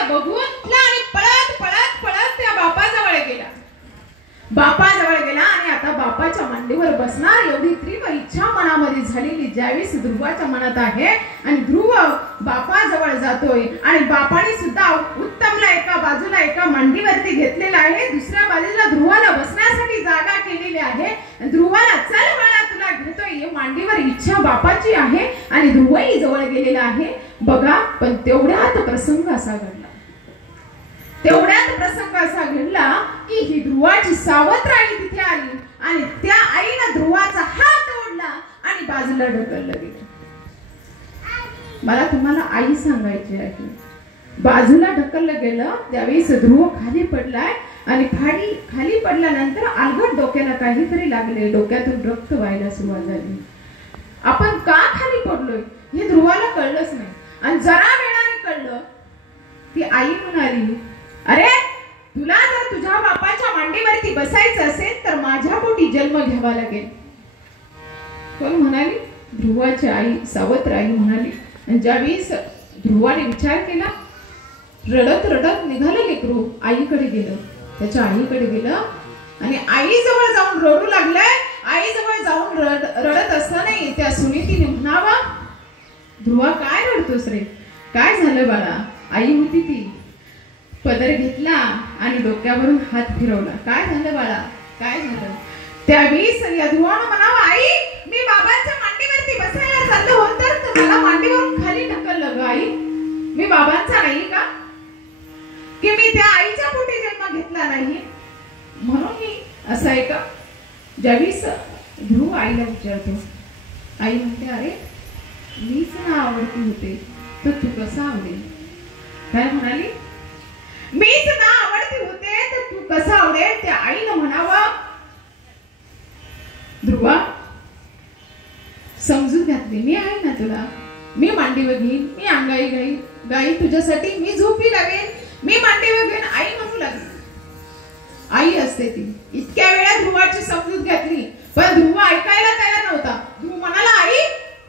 आईला बघून आणि पळत पळत पळत त्या बापाजवळ गेला. बापाजवळ गेला आणि आता बापाच्या मांडीवर बसणार एवढी तीव्र इच्छा मनामध्ये झालेली ज्यावेळेस ध्रुवाच्या मनात आहे. आणि ध्रुव बापाजवळ जातोय आणि बापाने सुद्धा उत्तमला एका बाजूला एका मांडीवरती घेतलेला आहे, दुसऱ्या बाजूला ध्रुवाला बसण्यासाठी जागा केलेली आहे. ध्रुवाला चल बाळा तुला घेतोय मांडीवर, इच्छा बापाची आहे आणि ध्रुवही जवळ गेलेला आहे. बघा, पण तेवढ्यात प्रसंग असा घडला की ही ध्रुवाची सावत्र आई तिथे आली आणि त्या आईने ध्रुवाचा हात ओढला आणि बाजूला ढकललं गेलं. मला तुम्हाला आई सांगायची आहे. बाजूला ढकललं गेलं त्यावेळेस ध्रुव खाली पडलाय आणि खाली पडल्यानंतर अलगद डोक्याला काहीतरी लागले, डोक्यातून रक्त व्हायला सुरुवात झाली. आपण का खाली पडलोय हे ध्रुवाला कळलंच नाही. आणि जरा वेळाने कळलं. ती आई म्हणाली, अरे तुला जर तुझ्या बापाच्या मांडीवरती बसायचं असेल तर माझ्या पोटी जन्म घ्यावा लागेल. कोण म्हणाली? ध्रुवाची आई, सावत्र आई म्हणाली. आणि ज्यावेळेस ध्रुवाने विचार केला, रडत रडत निघालं लेकरू आईकडे गेलं, त्याच्या आईकडे गेलं आणि आईजवळ जाऊन रडू लागलंय. आईजवळ जाऊन रडत असताना त्या सुनीतीने म्हणावा, ध्रुवा काय रडतोस रे, काय झालं बाळा? आई होती ती. पदर घेतला आणि डोक्यावरून हात फिरवला. काय झालं बाळा, काय झालं? त्यावेळेस या ध्रुवानं म्हणावं, आई मी बाबांच्या मांडीवरती बसायला चाललो होतो तर मला मांडीवरून खाली ढकललं ग आई. मी बाबांचा नाही का? की मी त्या आईच्या पोटी जन्म घेतला नाही म्हणून मी असं आहे का? ज्यावेळेस ध्रुव आईला विचारतो, आई म्हणते, अरे मीच ना आवडती होते तर तू कसा आवडेल? काय म्हणाली? मीच ना आवडती होते तर तू कसा आवडेल? त्या आईनं म्हणावं, ध्रुवा समजून घातली मी आहे ना तुला, मी मांडीवर घेईन, मी अंगाई गाई तुझ्यासाठी, मी झोपी लागेल, मी मांडीवर घेईन, आई म्हणू लागली. आई असते ती. इतक्या वेळा ध्रुवाची समजूत घातली पण ध्रुव ऐकायला तयार नव्हता. ध्रुव म्हणाला, आई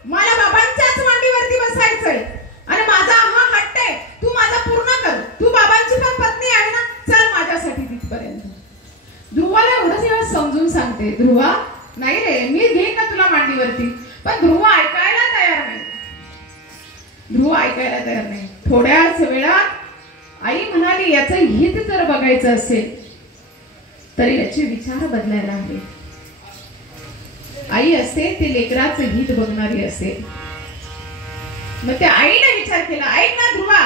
मला बाबांच्याच मांडीवरती बसायचंय आणि माझा हा हट्ट आहे, तू माझा पूर्ण कर. तू बाबांची पण पत्नी आहे ना, चल माझ्यासाठी तिथपर्यंत. ध्रुवाला एवढंच वेळा समजून सांगते, ध्रुवा नाही रे मी घेईन ना तुला मांडीवरती. पण ध्रुव ऐकायला तयार नाही. ध्रुव ऐकायला तयार नाही. थोड्याच वेळात आई म्हणाली, याचं हित जर बघायचं असेल तर याचे विचार बदलायला हवे. आई असते ते लेकराचं हित बघणारी असेल. मग त्या आईने विचार केला, ऐक ना ध्रुवा,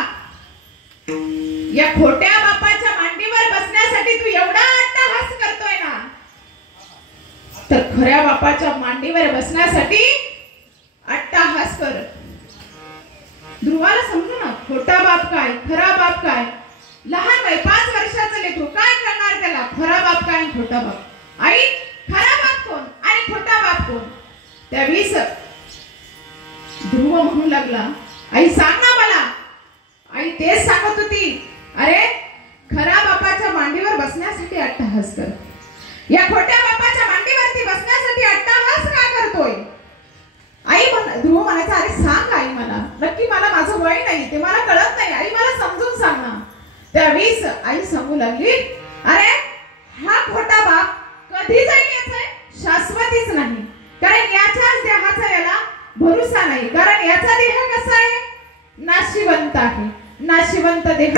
या खोट्या बापाच्या मांडीवर बसण्यासाठी तू एवढा अट्टहास करतोय ना, तर खऱ्या बापाच्या मांडीवर बसण्यासाठी अट्टहास कर. ध्रुवाला समजू ना, खोटा बाप काय, खरा बाप काय. लहान वय 5 वर्षाचं लेकरू काय करणार त्याला? खरा बाप काय आणि खोटा बाप. आई खरा बाप कोण आणि खोटा बाप कोण? त्यावेळेस ध्रुव म्हणू लागला, आई सांग ना मला. आई तेच सांगत होती, अरे खरा बापाच्या मांडीवर बसण्यासाठी अट्टहास कर, या खोट्या बापाच्या मांडीवरती बसण्यासाठी अट्टहास का करतोय? आई ध्रुव म्हणायचा, अरे सांग आई मला, नक्की मला माझं वय नाही ते मला कळत नाही, आई मला समजून सांग ना. त्यावेळेस आई सांगू लागली, अरे हा खोटा बाप कधी जाईल याचं शाश्वतीच नाही, कारण याच्याच देहाचा याला भरोसा नाही, कारण याचा देह कसा आहे? नाशिवंत आहे. नाशिवंत देह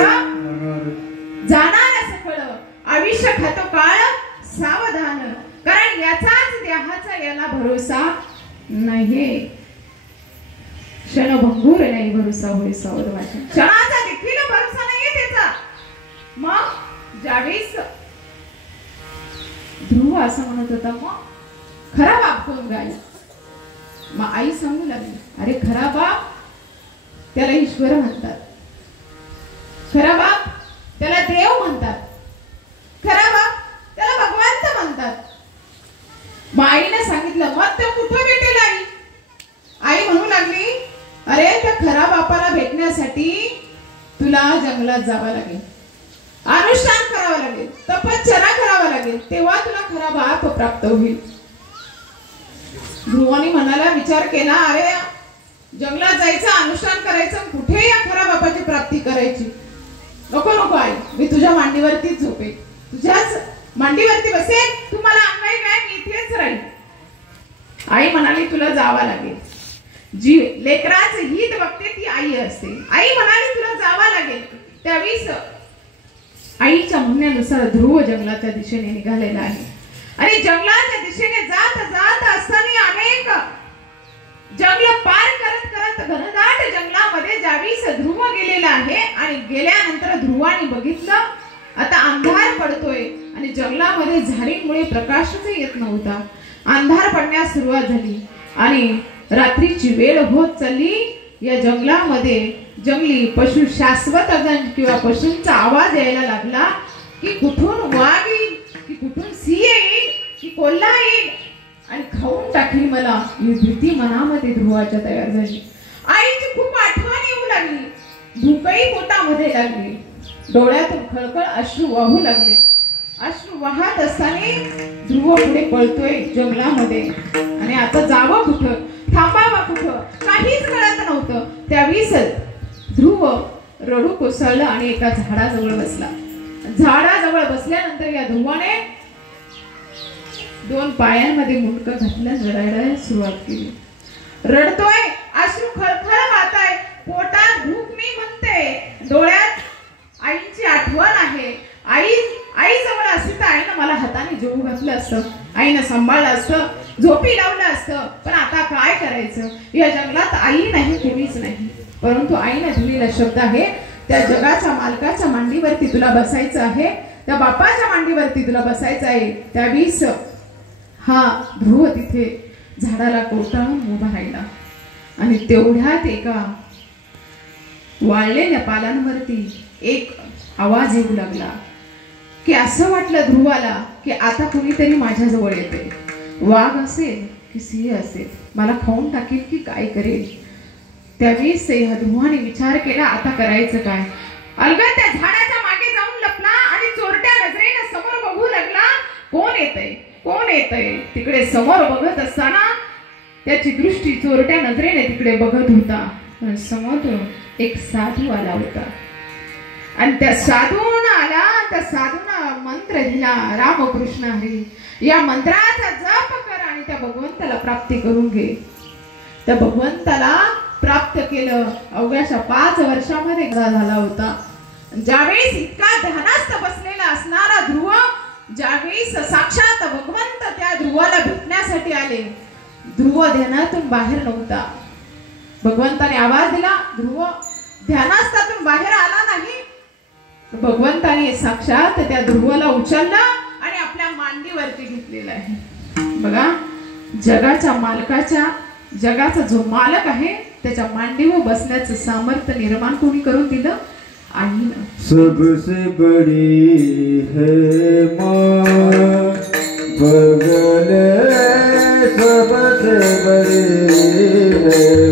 जाणार सफळ, आयुष्य खातो काळ सावधान, कारण याचाच देहाचा याला भरोसा नाही. क्षणभंगूर नाही भरोसा होय सावधान, क्षणाचा देखील भरोसा नाहीये त्याचा. मग ज्यावेळेस ध्रुव असं म्हणत होता, मग खरा बाप कोण गाय? मग आई सांगू लागली, अरे खरा बाप त्याला ईश्वर म्हणतात, खरा बाप त्याला देव म्हणतात, खरा बाप त्याला भगवंत म्हणतात. मग आईने सांगितलं, मग ते कुठं भेटेल आई? आई म्हणू लागली, अरे त्या खरा बापाला भेटण्यासाठी तुला जंगलात जावं लागेल, अनुष्ठान करावं लागेल, तपश्चर्या करावं लागेल, तेव्हा तुला खरा बाप प्राप्त होईल. ध्रुवानी मनाला विचार केला, अरे जंगलात जायचं, अनुष्ठान करायचं, कुठे या खरा बापाची प्राप्ती करायची? नको नको आई, मी तुझ्या मांडीवरतीच झोपेन, तुझ्याच मांडीवरती बसेल, तू मला अंगाई काय, मी इथेच राहील. आई म्हणाली तुला जावा लागेल. जी लेकराचे हित बघते ती आई असते. आई म्हणाली तुला जावा लागेल. त्यावेळेस आईच्या म्हणण्यानुसार ध्रुव जंगलाच्या दिशेने निघालेला आहे. आणि जंगलाच्या दिशेने जात जात असताना अनेक जंगल पार करत करत घनदाट जंगलामध्ये ज्यावेळेस ध्रुव गेलेला आहे आणि गेल्यानंतर ध्रुवाने बघितलं आता अंधार पडतोय आणि जंगलामध्ये झाडीमुळे प्रकाशच येत नव्हता. अंधार पडण्यास सुरुवात झाली आणि रात्रीची वेळ होत चालली. या जंगलामध्ये जंगली पशु शाश्वत किंवा पशूंचा आवाज यायला लागला की कुठून वाघ येईल, की कुठून सिंह येईल, की कोल्हा येईल आणि खाऊन टाकील मला. ही भीती मनामध्ये ध्रुवाच्या तयार झाली. आईची खूप आठवण येऊ लागली. भूकही पोटामध्ये लागली. डोळ्यातून खळखळ अश्रू वाहू लागले. अश्रू वाहत असताना ध्रुव पुढे पळतोय जंगलामध्ये आणि आता जावं कुठं, थांबावं कुठं, काहीच कळत नव्हतं. त्यावेळेस ध्रुव रडू कोसळलं आणि एका झाडाजवळ बसला. झाडाजवळ बसल्यानंतर या ध्रुवाने दोन पायांमध्ये मुंडकं घातलं, रडायला सुरुवात केली. रडतोय, अश्रू खळखळ वाहताय, पोटात भूक मी म्हणते, डोळ्यात आईची आठवण आहे. आई जवळ असती तर आईनं मला हाताने जेवू घातलं असतं, आईनं सांभाळलं असतं, झोपी लावलं असतं. पण आता काय करायचं, या जंगलात आई नाही, कोणीच नाही. परंतु आईने दिलेला शब्द आहे, त्या जगाच्या मालकाच्या मांडीवरती तुला बसायचं आहे, त्या बापाच्या मांडीवरती तुला बसायचं आहे. त्यावेळेस हा ध्रुव तिथे झाडाला कोवटाळून उभा राहिला आणि तेवढ्यात एका वाळलेल्या पालांवरती एक आवाज येऊ लागला की असं वाटलं ध्रुवाला की आता कुणीतरी माझ्या जवळ येते. वाघ असेल की सिंह असेल, मला खाऊन टाकेल की काय करेल. त्यावेळेस या ध्रुवाने विचार केला आता करायचं काय. अलगद त्या झाडाच्या मागे जाऊन लपला आणि चोरट्या नजरेने समोर बघू लागला. कोण येतंय, कोण येतंय. तिकडे समोर बघत असताना त्याची दृष्टी चोरट्या नजरेने तिकडे बघत होता. समोर एक साधू आला होता आणि त्या साधून आला. त्या साधून मंत्र दिला, रामकृष्ण हरी या मंत्राचा जप कर आणि त्या भगवंताला प्राप्ती करून घे. त्या भगवंताला प्राप्त केलं. अवघ्या 5 वर्षामध्ये झाला होता. ज्यावेळेस इतका ध्यानस्थ बसलेला असणारा ध्रुव, ज्यावेळेस साक्षात भगवंत त्या ध्रुवाला भेटण्यासाठी आले, ध्रुव ध्यानातून बाहेर नव्हता. भगवंताने आवाज दिला, ध्रुव ध्यानास्थातून बाहेर आला नाही. भगवंताने साक्षात त्या ध्रुवाला उचललं आणि आपल्या मांडीवरती घेतलेलं आहे. बघा, जगाच्या मालकाच्या, जगाचा जो मालक आहे त्याच्या मांडीवर बसण्याचं सामर्थ्य निर्माण कोणी करून दिलं? आईनं. सबसे बड़ी है माँ, बगल सबसे बड़ी है